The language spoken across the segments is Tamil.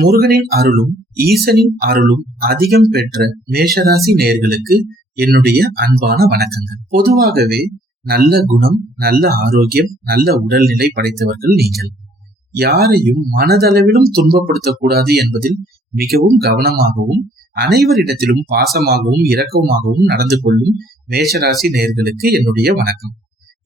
முருகனின் அருளும் ஈசனின் அருளும் அதிகம் பெற்ற மேஷராசி நேயர்களுக்கு என்னுடைய அன்பான வணக்கங்கள். பொதுவாகவே நல்ல குணம், நல்ல ஆரோக்கியம், நல்ல உடல்நிலை படைத்தவர்கள் நீங்கள். யாரையும் மனதளவிலும் துன்பப்படுத்தக்கூடாது என்பதில் மிகவும் கவனமாகவும் அனைவரிடத்திலும் பாசமாகவும் இரக்கமாகவும் நடந்து கொள்ளும் மேஷராசி நேயர்களுக்கு என்னுடைய வணக்கம்.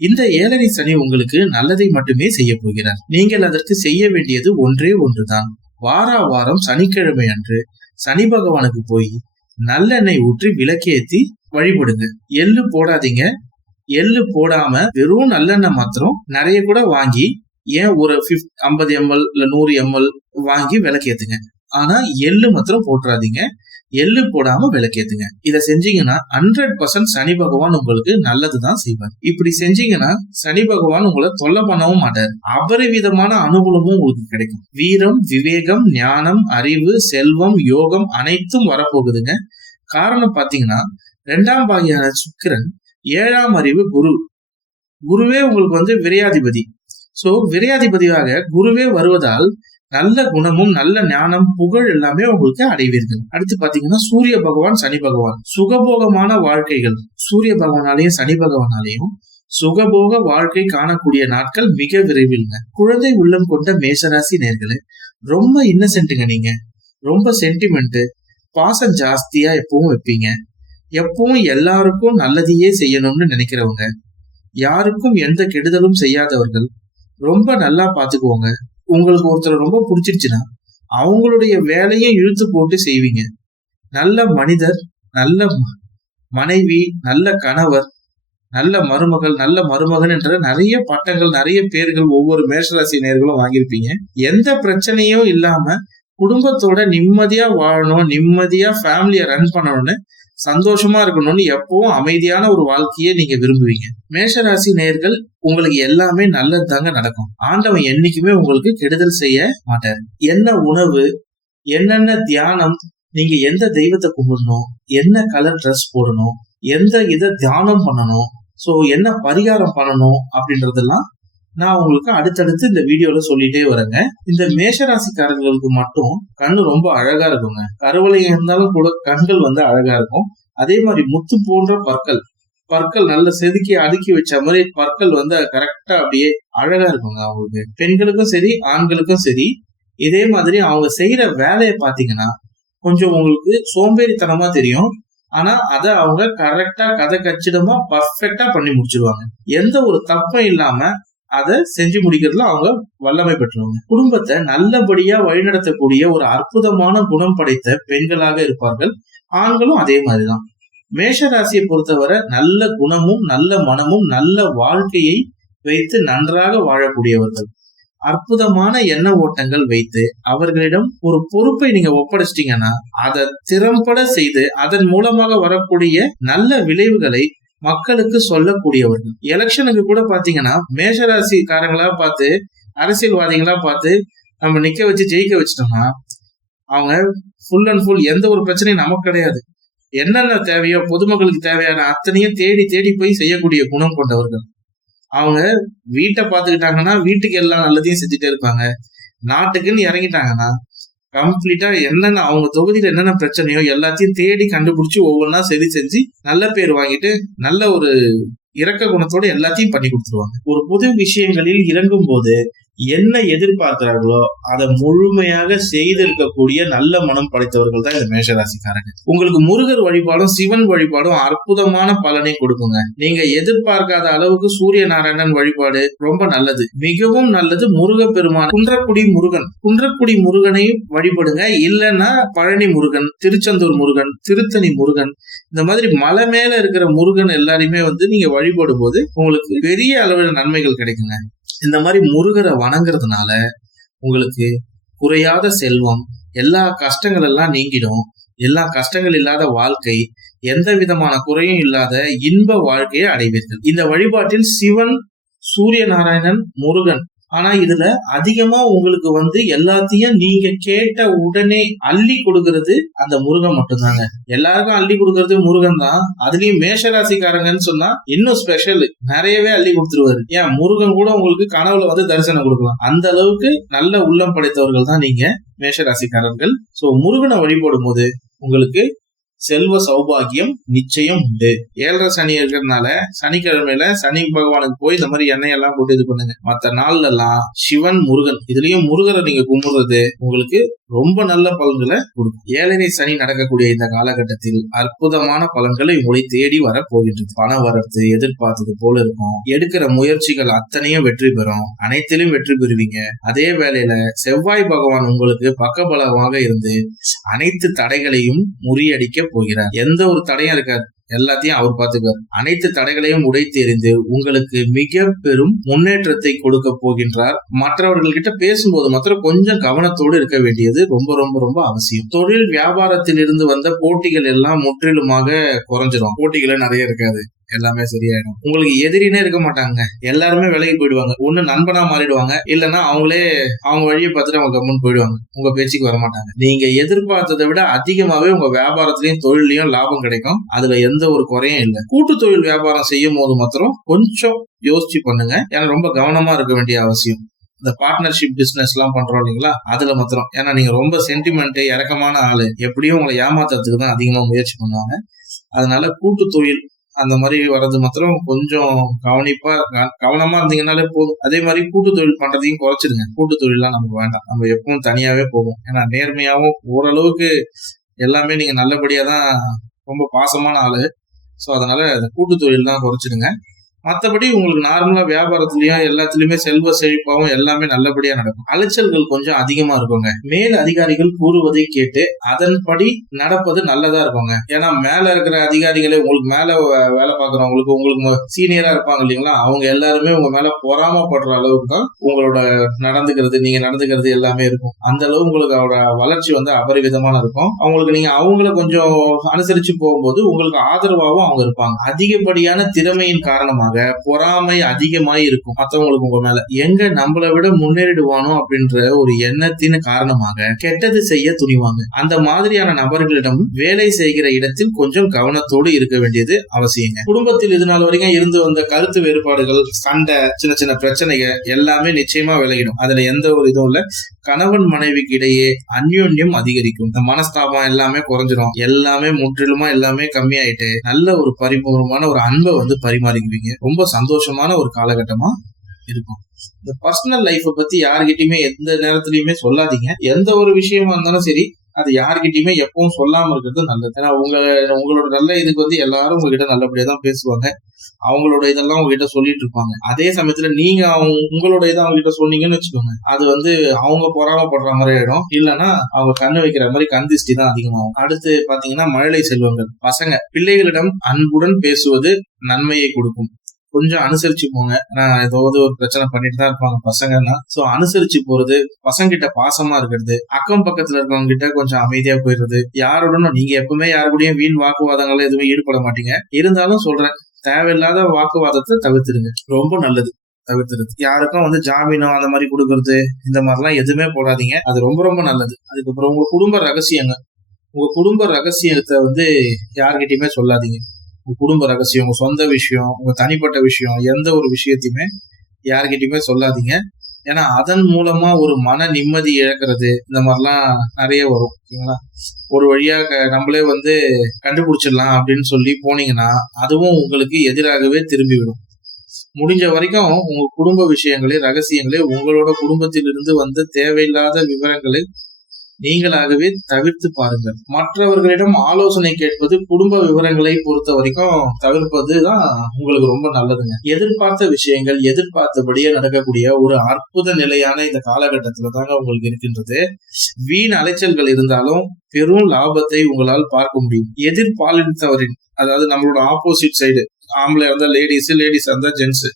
இந்த 7.5 சனி உங்களுக்கு நல்லதை மட்டுமே செய்ய போகிறார். நீங்கள் அதற்கு செய்ய வேண்டியது ஒன்றே ஒன்றுதான். வாரம் சனிக்கிழமை அன்று சனி பகவானுக்கு போய் நல்லெண்ணெய் ஊற்றி விளக்கேத்தி வழிபடுங்க. எள்ளு போடாதீங்க. எள்ளு போடாம வெறும் நல்லெண்ணெய் மாத்திரம் நிறைய கூட வாங்கி, ஏன் ஒரு 50 ml இல்ல 100 ml வாங்கி விளக்கேத்துங்க. ஆனா எள்ளு மாத்திரம் போட்டுறாதீங்க. எள்ளு போடாம விளக்கேத்துங்க. இத செஞ்சீங்கன்னா 100% சனி பகவான் உங்களுக்கு நல்லதுதான் செய்வார். இப்படி செஞ்சீங்கன்னா சனி பகவான் உங்களை தொல்லை பண்ணவும் மாட்டார். அபரிவிதமான அனுகூலமும் உங்களுக்கு கிடைக்கும். வீரம், விவேகம், ஞானம், அறிவு, செல்வம், யோகம் அனைத்தும் வரப்போகுதுங்க. காரணம் பாத்தீங்கன்னா 2ஆம் பாகியான சுக்கிரன், 7ஆம் அறிவு குரு. குருவே உங்களுக்கு விரையாதிபதி. சோ விரையாதிபதியாக குருவே வருவதால் நல்ல குணமும் நல்ல ஞானம், புகழ் எல்லாமே உங்களுக்கு அடைவீர்கள். அடுத்து பாத்தீங்கன்னா சூரிய பகவான், சனி பகவான். சுகபோகமான வாழ்க்கைகள் சூரிய பகவானாலையும் சனி பகவானாலையும் சுகபோக வாழ்க்கை காணக்கூடிய நாட்கள் மிக விரைவில்ங்க. குழந்தை உள்ளம் கொண்ட மேஷராசி நேர்களே, ரொம்ப இன்னசென்ட்டுங்க. நீங்க ரொம்ப சென்டிமெண்ட், பாசம் ஜாஸ்தியா எப்பவும் வைப்பீங்க. எப்பவும் எல்லாருக்கும் நல்லதையே செய்யணும்னு நினைக்கிறவங்க, யாருக்கும் எந்த கெடுதலும் செய்யாதவர்கள், ரொம்ப நல்லா பாத்துக்குவோங்க. உங்களுக்கு ஒருத்தர் ரொம்ப பிடிச்சிருச்சுன்னா அவங்களுடைய வேலையை இழுத்து போட்டு செய்வீங்க. நல்ல மனிதர், நல்ல மனைவி, நல்ல கணவர், நல்ல மருமகள், நல்ல மருமகன் என்ற நிறைய பட்டங்கள், நிறைய பேர்கள் ஒவ்வொரு மேஷராசி நேயர்களும் வாங்கியிருப்பீங்க. எந்த பிரச்சனையும் இல்லாம குடும்பத்தோட நிம்மதியா வாழணும், நிம்மதியா ஃபேமிலியை ரன் பண்ணணும்னு, சந்தோஷமா இருக்கணும்னு எப்பவும் அமைதியான ஒரு வாழ்க்கையை நீங்க விரும்புவீங்க. மேஷராசி நேயர்கள், உங்களுக்கு எல்லாமே நல்லது தாங்க நடக்கும். ஆண்டவன் என்னைக்குமே உங்களுக்கு கெடுதல் செய்ய மாட்டார். என்ன உணவு, என்னென்ன தியானம், நீங்க எந்த தெய்வத்தை கும்பிடணும், என்ன கலர் ட்ரெஸ் போடணும், எந்த இதை தியானம் பண்ணணும், சோ என்ன பரிகாரம் பண்ணணும் அப்படின்றதெல்லாம் நான் உங்களுக்கு அடுத்தடுத்து இந்த வீடியோல சொல்லிட்டே வரேங்க. இந்த மேஷராசிக்காரர்களுக்கு மட்டும் கண்ணு ரொம்ப அழகா இருக்குங்க. கருவளையம் இருந்தாலும் கூட கண்கள் அழகா இருக்கும். அதே மாதிரி முத்து போன்ற பற்கள் நல்ல செதுக்கி அடுக்கி வச்ச மாதிரி பற்கள் கரெக்டா அப்படியே அழகா இருக்குங்க அவங்களுக்கு. பெண்களுக்கும் சரி, ஆண்களுக்கும் சரி. இதே மாதிரி அவங்க செய்யற வேலையை பாத்தீங்கன்னா கொஞ்சம் உங்களுக்கு சோம்பேறித்தனமா தெரியும். ஆனா அத அவங்க கரெக்டா கதை கச்சிதமா பர்ஃபெக்டா பண்ணி முடிச்சிருவாங்க. எந்த ஒரு தப்பும் இல்லாம அதை செஞ்சு முடிக்கிறதுல அவங்க வல்லமை பெற்றவங்க. குடும்பத்தை நல்லபடியா வழிநடத்தக்கூடிய ஒரு அற்புதமான குணம் படைத்த பெண்களாக இருப்பார்கள். ஆண்களும் அதே மாதிரிதான். மேஷராசியை பொறுத்தவரை நல்ல குணமும் நல்ல மனமும் நல்ல வாழ்க்கையை வைத்து நன்றாக வாழக்கூடியவர்கள். அற்புதமான எண்ண ஓட்டங்கள் வைத்து அவர்களிடம் ஒரு பொறுப்பை நீங்க ஒப்படைச்சிட்டீங்கன்னா அதை திறம்பட செய்து அதன் மூலமாக வரக்கூடிய நல்ல விளைவுகளை மக்களுக்கு சொல்லக்கூடியவர்கள். எலெக்ஷனுக்கு கூட பாத்தீங்கன்னா மேஷராசிக்காரங்களா பார்த்து, அரசியல்வாதிகளா பார்த்து நம்ம நிக்க வச்சு ஜெயிக்க வச்சிட்டோம்னா அவங்க ஃபுல் அண்ட் ஃபுல் எந்த ஒரு பிரச்சனையும் நமக்கு கிடையாது. என்னென்ன தேவையோ பொதுமக்களுக்கு தேவையான அத்தனையும் தேடி தேடி போய் செய்யக்கூடிய குணம் கொண்டவர்கள். அவங்க வீட்டை பார்த்துக்கிட்டாங்கன்னா வீட்டுக்கு எல்லாம் நல்லதையும் செஞ்சுட்டே இருப்பாங்க. நாட்டுக்குன்னு இறங்கிட்டாங்கன்னா கம்ப்ளீட்டா என்னென்ன அவங்க தொகுதியில என்னென்ன பிரச்சனையோ எல்லாத்தையும் தேடி கண்டுபிடிச்சு ஒவ்வொன்றா சரி செஞ்சு நல்ல பேர் வாங்கிட்டு நல்ல ஒரு இரக்க குணத்தோட எல்லாத்தையும் பண்ணி கொடுத்துருவாங்க. ஒரு புது விஷயங்களில் இறங்கும் போது என்ன எதிர்பார்க்கிறார்களோ அதை முழுமையாக செய்திருக்கக்கூடிய நல்ல மனம் படைத்தவர்கள் தான் இந்த மேஷராசிக்காரங்க. உங்களுக்கு முருகர் வழிபாடும் சிவன் வழிபாடும் அற்புதமான பலனை கொடுக்குங்க. நீங்க எதிர்பார்க்காத அளவுக்கு சூரிய நாராயணன் வழிபாடு ரொம்ப நல்லது, மிகவும் நல்லது. முருக பெருமான், குன்றக்குடி முருகனை வழிபடுங்க. இல்லைன்னா பழனி முருகன், திருச்செந்தூர் முருகன், திருத்தணி முருகன், இந்த மாதிரி மலை மேல இருக்கிற முருகன் எல்லாரையுமே நீங்க வழிபடும் போது உங்களுக்கு பெரிய அளவில் நன்மைகள் கிடைக்குங்க. இந்த மாதிரி முருகரை வணங்குறதுனால உங்களுக்கு குறையாத செல்வம், எல்லா கஷ்டங்கள் எல்லாம் நீங்கிடும். எல்லா கஷ்டங்கள் இல்லாத வாழ்க்கை, எந்த விதமான குறையும் இல்லாத இன்ப வாழ்க்கையை அடைவீர்கள். இந்த வழிபாட்டில் சிவன், சூரிய நாராயணன், முருகன் ஆனா இதுல அதிகமா உங்களுக்கு எல்லாத்தையும் நீங்க கேட்ட உடனே அள்ளி கொடுக்கறது அந்த முருகன் மட்டும்தாங்க. எல்லாருக்கும் அள்ளி கொடுக்கறது முருகன் தான். அதுலயும் மேஷராசிக்காரங்கன்னு சொன்னா இன்னும் ஸ்பெஷல், நிறையவே அள்ளி கொடுத்துருவாரு. ஏன் முருகன் கூட உங்களுக்கு கனவுல தரிசனம் கொடுக்கலாம். அந்த அளவுக்கு நல்ல உள்ளம் படைத்தவர்கள் தான் நீங்க மேஷராசிக்காரர்கள். சோ முருகனை வழிபடும் போது உங்களுக்கு செல்வ சௌபாகியம் நிச்சயம் உண்டு. 7.5 சனி இருக்கிறதுனால சனிக்கிழமையில சனி பகவானுக்கு போய் இந்த மாதிரி எண்ணெய் எல்லாம் போட்டு இது பண்ணுங்க. மத்த நாள்ல எல்லாம் சிவன் முருகன், இதுலயும் முருகரை நீங்க கும்பிடுறது உங்களுக்கு ரொம்ப நல்ல பலன்களை கொடுக்கும். 7.5 சனி நடக்கக்கூடிய இந்த காலகட்டத்தில் அற்புதமான பலன்களை உங்களை தேடி வர போகின்றது. பணம் வரத்து எதிர்பார்த்தது போல இருக்கும். எடுக்கிற முயற்சிகள் அத்தனையும் வெற்றி பெறும். அனைத்திலும் வெற்றி பெறுவீங்க. அதே வேளையில செவ்வாய் பகவான் உங்களுக்கு பக்கபலமாக இருந்து அனைத்து தடைகளையும் முறியடிக்க போகிறார். எந்த ஒரு தடையும் இருக்காது, எல்லாத்தையும் அவர் பார்த்துக்கார். அனைத்து தடைகளையும் உடைத்து எறிந்து உங்களுக்கு மிக பெரும் முன்னேற்றத்தை கொடுக்க போகின்றார். மற்றவர்கள் கிட்ட பேசும்போது மாத்திரம் கொஞ்சம் கவனத்தோடு இருக்க வேண்டியது ரொம்ப ரொம்ப ரொம்ப அவசியம். தொழில் வியாபாரத்தில் இருந்து வந்த போட்டிகள் எல்லாம் முற்றிலுமாக குறைஞ்சிரும். போட்டிகளே நிறைய இருக்காது, எல்லாமே சரியாயிடும். உங்களுக்கு எதிரினே இருக்க மாட்டாங்க, எல்லாருமே விலகி போயிடுவாங்க. ஒண்ணு நண்பனா மாறிடுவாங்க, இல்லைன்னா அவங்களே அவங்க வழியை பார்த்துட்டு அவங்க கம்முன்னு போயிடுவாங்க, உங்க பேச்சுக்கு வர மாட்டாங்க. நீங்க எதிர்பார்த்ததை விட அதிகமாவே உங்க வியாபாரத்திலயும் தொழிலையும் லாபம் கிடைக்கும். அதுல எந்த ஒரு குறையும் இல்லை. கூட்டு தொழில் வியாபாரம் செய்யும் போது மாத்திரம் கொஞ்சம் யோசிச்சு பண்ணுங்க. ஏன்னா ரொம்ப கவனமா இருக்க வேண்டிய அவசியம். இந்த பார்ட்னர்ஷிப் பிசினஸ் எல்லாம் பண்றோம் இல்லைங்களா, அதுல மாத்திரம். ஏன்னா நீங்க ரொம்ப சென்டிமெண்ட் இறக்கமான ஆளு, எப்படியும் உங்களை ஏமாத்துறதுக்கு தான் அதிகமா முயற்சி பண்ணுவாங்க. அதனால கூட்டு தொழில் அந்த மாதிரி வர்றது மாத்திரம் கொஞ்சம் கவனமா இருந்தீங்கன்னாலே போதும். அதே மாதிரி கூட்டு தொழில் பண்றதையும் குறைச்சிடுங்க. கூட்டு தொழிலாம் நமக்கு வேண்டாம், நம்ம எப்பவும் தனியாவே போகும். ஏன்னா நேர்மையாவும் ஓரளவுக்கு எல்லாமே நீங்க நல்லபடியா தான், ரொம்ப பாசமான ஆளு. ஸோ அதனால கூட்டு தொழில் தான் குறைச்சிடுங்க. மற்றபடி உங்களுக்கு நார்மலா வியாபாரத்திலயும் எல்லாத்துலயுமே செல்வ செழிப்பாவும் எல்லாமே நல்லபடியா நடக்கும். அலைச்சல்கள் கொஞ்சம் அதிகமா இருக்குங்க. மேல் அதிகாரிகள் கூறுவதை கேட்டு அதன்படி நடப்பது நல்லதா இருக்குங்க. ஏன்னா மேல இருக்கிற அதிகாரிகளே உங்களுக்கு மேல வேலை பார்க்கறவங்களுக்கு, உங்களுக்கு சீனியரா இருப்பாங்க இல்லைங்களா, அவங்க எல்லாருமே உங்க மேல பொறாமப்படுற அளவுக்கு தான் உங்களோட நடந்துக்கிறது, நீங்க நடந்துக்கிறது எல்லாமே இருக்கும். அந்த அளவு உங்களுக்கு அவரோட வளர்ச்சி அபரிவிதமான இருக்கும். அவங்களுக்கு நீங்க அவங்கள கொஞ்சம் அனுசரிச்சு போகும்போது உங்களுக்கு ஆதரவாகவும் அவங்க இருப்பாங்க. அதிகப்படியான திறமையின் காரணமாக பொறாமை அதிகமாய் இருக்கும் மற்றவங்களுக்கு உங்க மேல. எங்க நம்மளை விட முன்னேறிடுவானோ அப்படின்ற ஒரு எண்ணத்தின் காரணமாக கெட்டது செய்ய துணிவாங்க. அந்த மாதிரியான நபர்களிடம் வேலை செய்கிற இடத்தில் கொஞ்சம் கவனத்தோடு இருக்க வேண்டியது அவசியங்க. குடும்பத்தில் இது நாள் வரைக்கும் இருந்து வந்த கருத்து வேறுபாடுகள், சண்டை, சின்ன சின்ன பிரச்சனைகள் எல்லாமே நிச்சயமா விலகிடும். அதுல எந்த ஒரு இதுவும் இல்ல. கணவன் மனைவிக்கு இடையே அந்யோன்யம் அதிகரிக்கும். இந்த மனஸ்தாபம் எல்லாமே குறைஞ்சிடும். எல்லாமே முற்றிலுமா எல்லாமே கம்மியாயிட்டு நல்ல ஒரு பரிபூர்ணமான ஒரு அன்பை பரிமாறிக்குவீங்க. ரொம்ப சந்தோஷமான ஒரு காலகட்டமா இருக்கும். இந்த பர்சனல் லைஃப பத்தி யார்கிட்டயுமே எந்த நேரத்திலயுமே சொல்லாதீங்க. எந்த ஒரு விஷயமா இருந்தாலும் சரி, அது யார்கிட்டயுமே எப்பவும் சொல்லாம இருக்கிறது நல்லது. ஏன்னா உங்களோட நல்ல இதுக்கு எல்லாரும் உங்ககிட்ட நல்லபடியா தான் பேசுவாங்க. அவங்களோட இதெல்லாம் உங்ககிட்ட சொல்லிட்டு இருப்பாங்க. அதே சமயத்துல நீங்க உங்களோட இதை அவங்க கிட்ட சொன்னீங்கன்னு வச்சுக்கோங்க, அது அவங்க பொறாமப்படுற மாதிரி ஆயிடும். இல்லைன்னா அவங்க கண்ணு வைக்கிற மாதிரி கண் திஷ்டி தான் அதிகமாகும். அடுத்து பாத்தீங்கன்னா மழலை செல்வங்கள். பசங்க பிள்ளைகளிடம் அன்புடன் பேசுவது நன்மையை கொடுக்கும். கொஞ்சம் அனுசரிச்சு போங்க. ஏதாவது ஒரு பிரச்சனை பண்ணிட்டு தான் இருப்பாங்க பசங்கன்னா. சோ அனுசரிச்சு போறது, பசங்க கிட்ட பாசமா இருக்கிறது, அக்கம் பக்கத்துல இருக்கவங்க கிட்ட கொஞ்சம் அமைதியா போயிடுறது. யாருடனும் நீங்க எப்பவுமே யாரு கூடயும் வீண் வாக்குவாதங்கள் எதுவுமே ஈடுபட மாட்டீங்க. இருந்தாலும் சொல்றேன், தேவையில்லாத வாக்குவாதத்தை தவிர்த்துடுங்க, ரொம்ப நல்லது. தவிர்த்துறது. யாருக்கும் ஜாமீனோ அந்த மாதிரி கொடுக்கறது, இந்த மாதிரிலாம் எதுவுமே போடாதீங்க. அது ரொம்ப ரொம்ப நல்லது. அதுக்கப்புறம் உங்க குடும்ப ரகசியங்க. உங்க குடும்ப ரகசியத்தை யார்கிட்டயுமே சொல்லாதீங்க. உங்க குடும்ப ரகசியம், உங்க சொந்த விஷயம், உங்க தனிப்பட்ட விஷயம், எந்த ஒரு விஷயத்தையுமே யார்கிட்டயுமே சொல்லாதீங்க. ஏன்னா அதன் மூலமா ஒரு மன நிம்மதி இழக்கிறது, இந்த மாதிரிலாம் நிறைய வரும். ஓகேங்களா? ஒரு வழியா நம்மளே கண்டுபிடிச்சிடலாம் அப்படின்னு சொல்லி போனீங்கன்னா அதுவும் உங்களுக்கு எதிராகவே திரும்பிவிடும். முடிஞ்ச வரைக்கும் உங்க குடும்ப விஷயங்களே, ரகசியங்களே, உங்களோட குடும்பத்தில் இருந்து வந்த தேவையில்லாத விவரங்களை நீங்களாகவே தவிர்த்து பாருங்கள். மற்றவர்களிடம் ஆலோசனை கேட்பது குடும்ப விவரங்களை பொறுத்த வரைக்கும் தவிர்ப்பது தான் உங்களுக்கு ரொம்ப நல்லதுங்க. எதிர்பார்த்த விஷயங்கள் எதிர்பார்த்தபடியே நடக்கக்கூடிய ஒரு அற்புத நிலையான இந்த காலகட்டத்துல தாங்க உங்களுக்கு இருக்கின்றது. வீண் அலைச்சல்கள் இருந்தாலும் பெரும் லாபத்தை உங்களால் பார்க்க முடியும். எதிர்பாலினத்தவரின், அதாவது நம்மளோட ஆப்போசிட் சைடு, ஆம்பளை இருந்தா லேடிஸ், லேடிஸ் இருந்தா ஜென்ஸ்,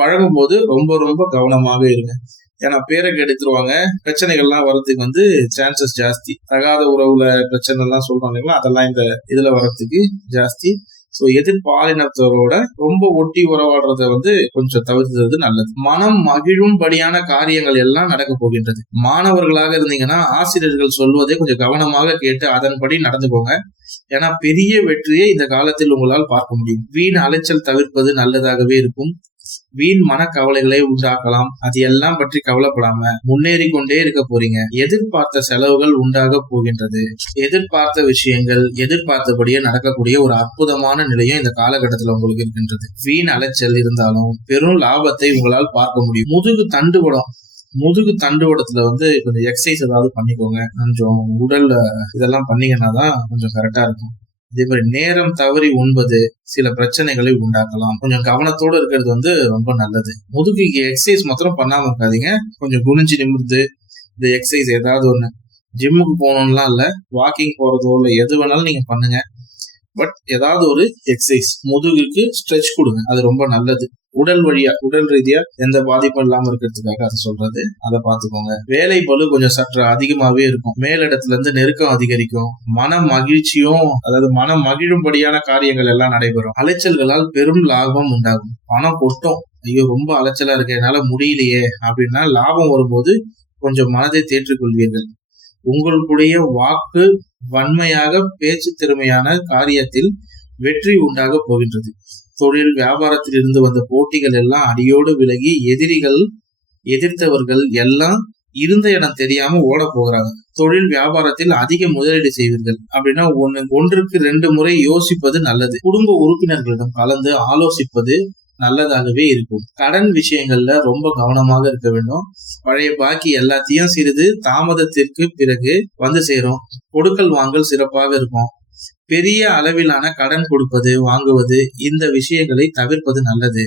பழகும் போது ரொம்ப ரொம்ப கவனமாக இருங்க. ஏன்னா பேரை கெடுத்துருவாங்க. பிரச்சனைகள்லாம் வர்றதுக்கு சான்சஸ் ஜாஸ்தி. தகாத உறவுல பிரச்சனை எல்லாம் சொல்றோம் இல்லைங்களா, அதெல்லாம் இந்த இதுல வர்றதுக்கு ஜாஸ்தி. சோ எதிர்பாலினத்தரோட ரொம்ப ஒட்டி உறவாடுறத கொஞ்சம் தவிர்த்தது நல்லது. மனம் மகிழும்படியான காரியங்கள் எல்லாம் நடக்க போகின்றது. மாணவர்களாக இருந்தீங்கன்னா ஆசிரியர்கள் சொல்வதை கொஞ்சம் கவனமாக கேட்டு அதன்படி நடந்துக்கோங்க. ஏன்னா பெரிய வெற்றியை இந்த காலத்தில் உங்களால் பார்க்க முடியும். வீண் அலைச்சல் தவிர்ப்பது நல்லதாகவே இருக்கும். வீண் மனக்கவலைகளை உண்டாக்கலாம். அது எல்லாம் பற்றி கவலைப்படாம முன்னேறி கொண்டே இருக்க போறீங்க. எதிர்பார்த்த செலவுகள் உண்டாக போகின்றது. எதிர்பார்த்த விஷயங்கள் எதிர்பார்த்தபடியே நடக்கக்கூடிய ஒரு அற்புதமான நிலையும் இந்த காலகட்டத்துல உங்களுக்கு இருக்கின்றது. வீண் அலைச்சல் இருந்தாலும் பெரும் லாபத்தை உங்களால் பார்க்க முடியும். முதுகு தண்டுவடத்துல கொஞ்சம் எக்ஸசைஸ் ஏதாவது பண்ணிக்கோங்க. கொஞ்சம் உடல்ல இதெல்லாம் பண்ணீங்கன்னா தான் கொஞ்சம் கரெக்டா இருக்கும். இதே மாதிரி நேரம் தவறி உண்பது சில பிரச்சனைகளை உண்டாக்கலாம். கொஞ்சம் கவனத்தோட இருக்கிறது ரொம்ப நல்லது. முதுகுக்கு எக்ஸசைஸ் மாத்திரம் பண்ணாம இருக்காதீங்க. கொஞ்சம் குனிஞ்சு நிமிர்ந்து இந்த எக்ஸசைஸ் ஏதாவது ஒண்ணு, ஜிம்முக்கு போகணும்லாம் இல்ல, வாக்கிங் போறதோ இல்ல எது வேணாலும் நீங்க பண்ணுங்க. பட் ஏதாவது ஒரு எக்ஸசைஸ் முதுகுக்கு ஸ்ட்ரெச் கொடுங்க. அது ரொம்ப நல்லது. உடல் ரீதியா எந்த பாதிப்பும் இல்லாம இருக்கிறதுக்காக அதை சொல்றது. அதை பார்த்துக்கோங்க. வேலை பளு கொஞ்சம் சற்று அதிகமாவே இருக்கும். மேலிடத்துல இருந்து நெருக்கம் அதிகரிக்கும். மனம் மகிழும்படியான காரியங்கள் எல்லாம் நடைபெறும். அலைச்சல்களால் பெரும் லாபம் உண்டாகும். பணம் கொட்டும். ஐயோ ரொம்ப அலைச்சலா இருக்கு, என்னால முடியலையே அப்படின்னா லாபம் வரும்போது கொஞ்சம் மனதை தேற்றிக் கொள்வீர்கள். உங்களுடைய வாக்கு வன்மையாக பேச்சு திறமையான காரியத்தில் வெற்றி உண்டாக போகின்றது. தொழில் வியாபாரத்தில் இருந்து வந்த போட்டிகள் எல்லாம் அடியோடு விலகி எதிர்த்தவர்கள் எல்லாம் இருந்த இடம் தெரியாம ஓட போகிறாங்க. தொழில் வியாபாரத்தில் அதிக முதலீடு செய்வீர்கள். அப்படின்னா ஒன்றுக்கு 2 முறை யோசிப்பது நல்லது. குடும்ப உறுப்பினர்களிடம் கலந்து ஆலோசிப்பது நல்லதாகவே இருக்கும். கடன் விஷயங்கள்ல ரொம்ப கவனமாக இருக்க வேண்டும். பழைய பாக்கி எல்லாத்தையும் சிறிது தாமதத்திற்கு பிறகு சேரும். கொடுக்கல் வாங்கல் சிறப்பாக இருக்கும். பெரிய அளவிலான கடன் கொடுப்பது வாங்குவது இந்த விஷயங்களை தவிர்ப்பது நல்லது.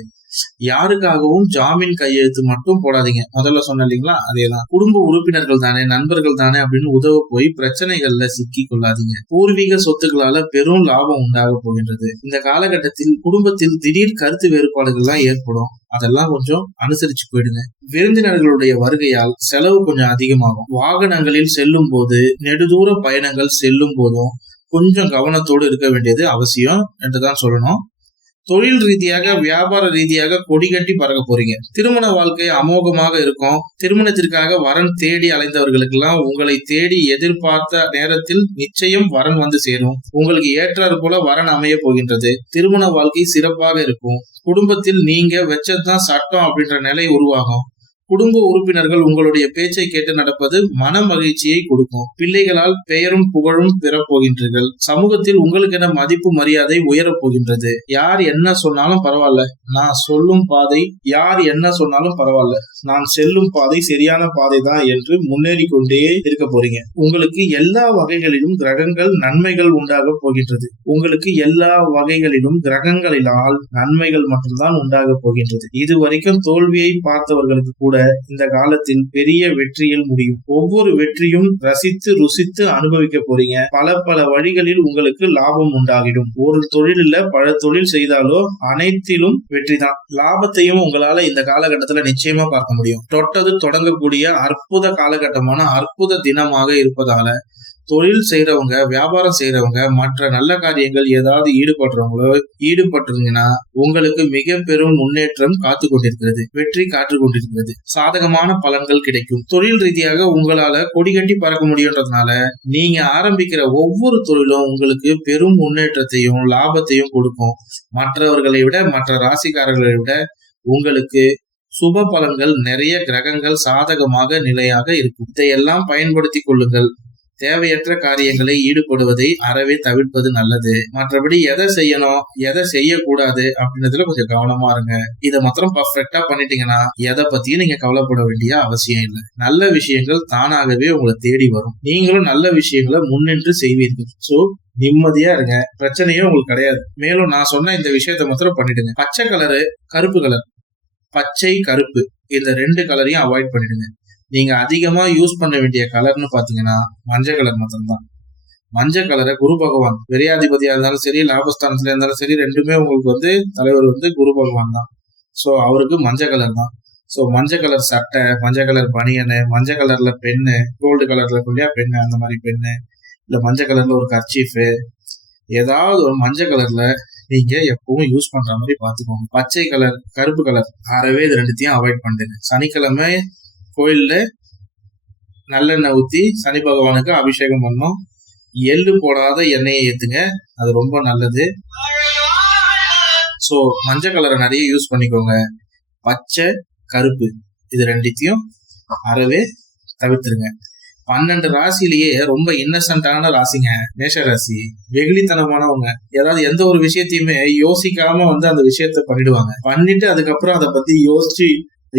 யாருக்காகவும் ஜாமீன் கையெழுத்து மட்டும் போடாதீங்க. முதல்ல சொன்ன இல்லைங்களா, அதேதான். குடும்ப உறுப்பினர்கள் தானே, நண்பர்கள் தானே அப்படின்னு உதவ போய் பிரச்சனைகள்ல சிக்கி கொள்ளாதீங்க. பூர்வீக சொத்துக்களால பெரும் லாபம் உண்டாக போகின்றது. இந்த காலகட்டத்தில் குடும்பத்தில் திடீர் கருத்து வேறுபாடுகள்லாம் ஏற்படும். அதெல்லாம் கொஞ்சம் அனுசரிச்சு போயிடுங்க. விருந்தினர்களுடைய வருகையால் செலவு கொஞ்சம் அதிகமாகும். வாகனங்களில் செல்லும் போது, நெடுதூர பயணங்கள் செல்லும் போதும் கொஞ்சம் கவனத்தோடு இருக்க வேண்டியது அவசியம் என்றுதான் சொல்லணும். தொழில் ரீதியாக வியாபார ரீதியாக கொடி கட்டி பறக்க போறீங்க. திருமண வாழ்க்கை அமோகமாக இருக்கும். திருமணத்திற்காக வரன் தேடி அலைந்தவர்களுக்கு எல்லாம் உங்களை தேடி எதிர்பார்த்த நேரத்தில் நிச்சயம் வரன் சேரும். உங்களுக்கு ஏற்றாறு போல வரன் அமைய போகின்றது. திருமண வாழ்க்கை சிறப்பாக இருக்கும். குடும்பத்தில் நீங்க வச்சதுதான் சட்டம் அப்படின்ற நிலை உருவாகும். குடும்ப உறுப்பினர்கள் உங்களுடைய பேச்சை கேட்டு நடப்பது மன மகிழ்ச்சியை கொடுக்கும். பிள்ளைகளால் பெயரும் புகழும் பெறப்போகின்றீர்கள். சமூகத்தில் உங்களுக்கு என மதிப்பு மரியாதை உயரப் போகின்றது. யார் என்ன சொன்னாலும் பரவாயில்ல, நான் செல்லும் பாதை சரியான பாதை தான் என்று முன்னேறி கொண்டே இருக்க போறீங்க. உங்களுக்கு எல்லா வகைகளிலும் கிரகங்கள் நன்மைகள் உண்டாக போகின்றது. கிரகங்களினால் நன்மைகள் மட்டும்தான் உண்டாக போகின்றது. இதுவரைக்கும் தோல்வியை பார்த்தவர்களுக்கு கூட இந்த காலத்தில் பெரிய வெற்றியில் முடியும். ஒவ்வொரு வெற்றியும் ரசித்து ருசித்து அனுபவிக்க போறீங்க. பல வழிகளில் உங்களுக்கு லாபம் உண்டாகிடும். ஒரு தொழில் இல்ல, பல தொழில் செய்தாலோ அனைத்திலும் வெற்றி தான். லாபத்தையும் உங்களால இந்த காலகட்டத்துல நிச்சயமா பார்க்க முடியும். தொட்டது தொடங்கக்கூடிய அற்புத காலகட்டமான அற்புத தினமாக இருப்பதால தொழில் செய்யறவங்க, வியாபாரம் செய்யறவங்க, மற்ற நல்ல காரியங்கள் ஏதாவது ஈடுபட்டிருந்தீங்கன்னா உங்களுக்கு மிக பெரும் முன்னேற்றம் காத்து கொண்டிருக்கிறது. வெற்றி காத்து கொண்டிருக்கிறது. சாதகமான பலன்கள் கிடைக்கும். தொழில் ரீதியாக உங்களால கொடிகட்டி பறக்க முடியுன்றதுனால நீங்க ஆரம்பிக்கிற ஒவ்வொரு தொழிலும் உங்களுக்கு பெரும் முன்னேற்றத்தையும் லாபத்தையும் கொடுக்கும். மற்றவர்களை விட, மற்ற ராசிக்காரர்களை விட உங்களுக்கு சுப பலன்கள் நிறைய கிரகங்கள் சாதகமாக நிலையாக இருக்கும். இதையெல்லாம் பயன்படுத்திக் கொள்ளுங்கள். தேவையற்ற காரியங்களை ஈடுபடுவதை அறவே தவிர்ப்பது நல்லது. மற்றபடி எதை செய்யணும் எதை செய்யக்கூடாது அப்படின்றதுல கொஞ்சம் கவனமா இருங்க. இதை மாத்திரம் பர்ஃபெக்டா பண்ணிட்டீங்கன்னா எதை பத்தியும் நீங்க கவலைப்பட வேண்டிய அவசியம் இல்லை. நல்ல விஷயங்கள் தானாகவே உங்களை தேடி வரும். நீங்களும் நல்ல விஷயங்களை முன்னின்று செய்வீர்கள். சோ நிம்மதியா இருங்க. பிரச்சனையும் உங்களுக்கு கிடையாது. மேலும் நான் சொன்ன இந்த விஷயத்த மாத்திரம் பண்ணிடுங்க. பச்சை கலரு, கருப்பு கலர், பச்சை கருப்பு இந்த 2 கலரையும் அவாய்ட் பண்ணிடுங்க. நீங்க அதிகமா யூஸ் பண்ண வேண்டிய கலர்னு பாத்தீங்கன்னா மஞ்சள் கலர் மட்டும்தான். மஞ்சள் கலரை குரு பகவான் விரையாதிபதியா இருந்தாலும் சரி, லாபஸ்தானத்துல இருந்தாலும் சரி, ரெண்டுமே உங்களுக்கு தலைவர் குரு பகவான் தான். சோ அவருக்கு மஞ்சள் கலர் தான். சோ மஞ்சள் கலர் சட்டை, மஞ்சள் கலர் பனியனு, மஞ்சள் கலர்ல பெண்ணு, கோல்டு கலர்ல இல்லையா பெண்ணு, அந்த மாதிரி பெண்ணு, இல்ல மஞ்சள் கலர்ல ஒரு கர்ச்சீஃபு, ஏதாவது ஒரு மஞ்சள் கலர்ல நீங்க எப்பவும் யூஸ் பண்ற மாதிரி பாத்துக்கோங்க. பச்சை கலர், கருப்பு கலர் அறவே இது ரெண்டுத்தையும் அவாய்ட் பண்ணுங்க. சனிக்கிழமை கோயில்ல நல்லெண்ணெய் ஊத்தி சனி பகவானுக்கு அபிஷேகம் பண்ணோம். எள்ளு போடாத எண்ணெயை ஏத்துங்க, அது ரொம்ப நல்லது. சோ மஞ்சள் கலரை நிறைய யூஸ் பண்ணிக்கோங்க. பச்சை, கருப்பு இது ரெண்டுத்தையும் அறவே தவிர்த்துருங்க. 12 ராசிலேயே ரொம்ப இன்னசென்டான ராசிங்க மேஷ ராசி. வெகுளித்தனமானவங்க. ஏதாவது எந்த ஒரு விஷயத்தையுமே யோசிக்காம அந்த விஷயத்த பண்ணிட்டு அதுக்கப்புறம் அதை பத்தி யோசிச்சு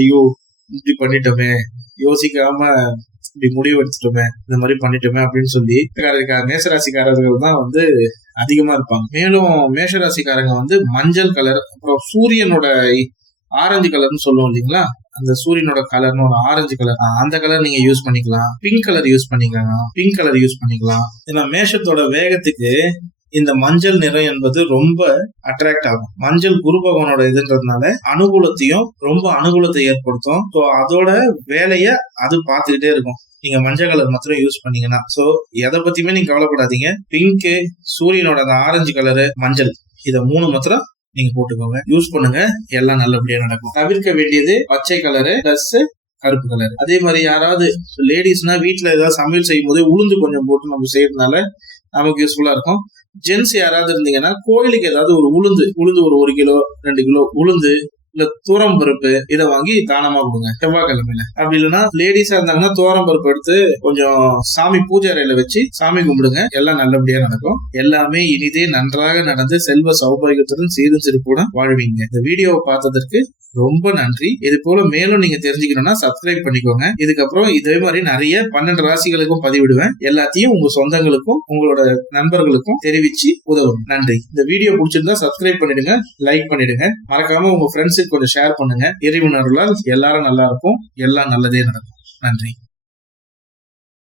ஐயோ இப்படி பண்ணிட்டோமே, யோசிக்காம இப்படி முடிவு எடுத்துட்டோமே, இந்த மாதிரி பண்ணிட்டோமே அப்படின்னு சொல்லி மேஷராசிக்காரர்கள் தான் அதிகமா இருப்பாங்க. மேலும் மேஷராசிக்காரங்க மஞ்சள் கலர், அப்புறம் சூரியனோட ஆரஞ்சு கலர்னு சொல்லுவோம் இல்லைங்களா, அந்த சூரியனோட கலர்னு ஒரு ஆரஞ்சு கலர், அந்த கலர் நீங்க யூஸ் பண்ணிக்கலாம். பிங்க் கலர் யூஸ் பண்ணிக்கலாம். ஏன்னா மேஷத்தோட வேகத்துக்கு இந்த மஞ்சள் நிறம் என்பது ரொம்ப அட்ராக்ட் ஆகும். மஞ்சள் குரு பகவானோட இதுன்றதுனால ரொம்ப அனுகூலத்தை ஏற்படுத்தும். ஸோ அதோட வேலைய அது பார்த்துக்கிட்டே இருக்கும். நீங்க மஞ்சள் கலர் மாத்திரம் யூஸ் பண்ணீங்கன்னா. சோ எதை பத்தியுமே நீங்க கவலைப்படாதீங்க. பிங்க், சூரியனோட அந்த ஆரஞ்சு கலரு, மஞ்சள், இத 3 மாத்திரம் நீங்க போட்டுக்கோங்க, யூஸ் பண்ணுங்க, எல்லாம் நல்லபடியா நடக்கும். தவிர்க்க வேண்டியது பச்சை கலரு பிளஸ் கருப்பு கலர். அதே மாதிரி யாராவது லேடிஸ்னா வீட்டுல ஏதாவது சமையல் செய்யும் போது உளுந்து கொஞ்சம் போட்டு நம்ம செய்யறதுனால நமக்கு யூஸ்ஃபுல்லா இருக்கும். ஜென்ஸ் யாராவது இருந்தீங்கன்னா கோயிலுக்கு ஏதாவது ஒரு உளுந்து ஒரு 1 கிலோ 2 கிலோ உளுந்து இல்ல தூரம் பருப்பு இதை வாங்கி தானமா கொடுங்க செவ்வாய்க்கிழமையில. அப்படி இல்லைன்னா லேடிஸா இருந்தாங்கன்னா தோரம் பருப்பு எடுத்து கொஞ்சம் சாமி பூஜை அறையில வச்சு சாமி கும்பிடுங்க, எல்லாம் நல்லபடியா நடக்கும். எல்லாமே இனிதே நன்றாக நடந்து செல்வ சௌபாகியத்துடன் சீரும் சிறப்புடன் வாழ்வீங்க. இந்த வீடியோவை பார்த்ததற்கு ரொம்ப நன்றி. இது போல மேலும் நீங்க தெரிஞ்சுக்கணும்னா சப்ஸ்கிரைப் பண்ணிக்கோங்க. இதுக்கப்புறம் இதே மாதிரி நிறைய 12 ராசிகளுக்கும் பதிவிடுவேன். எல்லாத்தையும் உங்க சொந்தங்களுக்கும் உங்களோட நண்பர்களுக்கும் தெரிவிச்சு உதவும். நன்றி. இந்த வீடியோ பிடிச்சிருந்தா சப்ஸ்கிரைப் பண்ணிடுங்க, லைக் பண்ணிடுங்க, மறக்காம உங்க ஃப்ரெண்ட்ஸுக்கு கொஞ்சம் ஷேர் பண்ணுங்க. இறைவன் அருளால் எல்லாரும் நல்லா இருக்கும், எல்லாம் நல்லதே நடக்கும். நன்றி.